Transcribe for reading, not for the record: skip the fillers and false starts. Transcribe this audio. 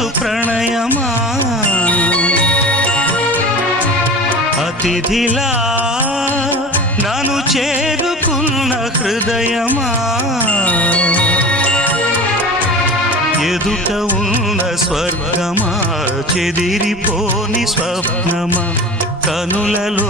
మనసు ప్రణయమా అతిథిలా నన్ను చేరుకున్న హృదయమా ఎదుట ఉన్న స్వర్గమా చెదిరిపోని స్వప్నమా కనులలో